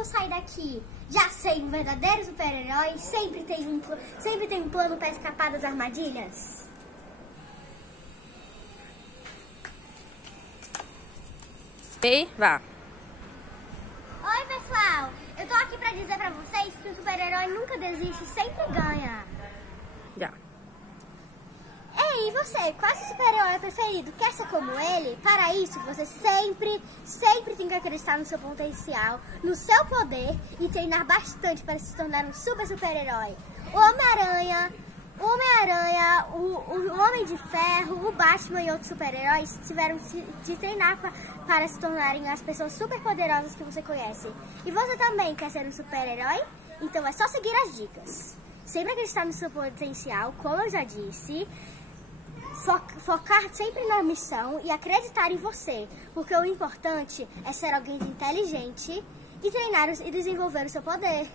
for sair daqui já sei um verdadeiro super-herói, sempre tem um plano para escapar das armadilhas? Ei, vá. Oi, pessoal! Eu tô aqui pra dizer pra vocês que o super-herói nunca desiste, sempre ganha. Já. Ei, e você? Qual é o seu super-herói preferido? Quer ser como ele? Para isso, você sempre tem que acreditar no seu potencial, no seu poder e treinar bastante para se tornar um super-herói. O Homem-Aranha, o Homem de Ferro, o Batman e outros super-heróis tiveram de treinar para se tornarem as pessoas super poderosas que você conhece. E você também quer ser um super-herói? Então é só seguir as dicas. Sempre acreditar no seu potencial, como eu já disse. Focar sempre na missão e acreditar em você. Porque o importante é ser alguém inteligente e treinar e desenvolver o seu poder.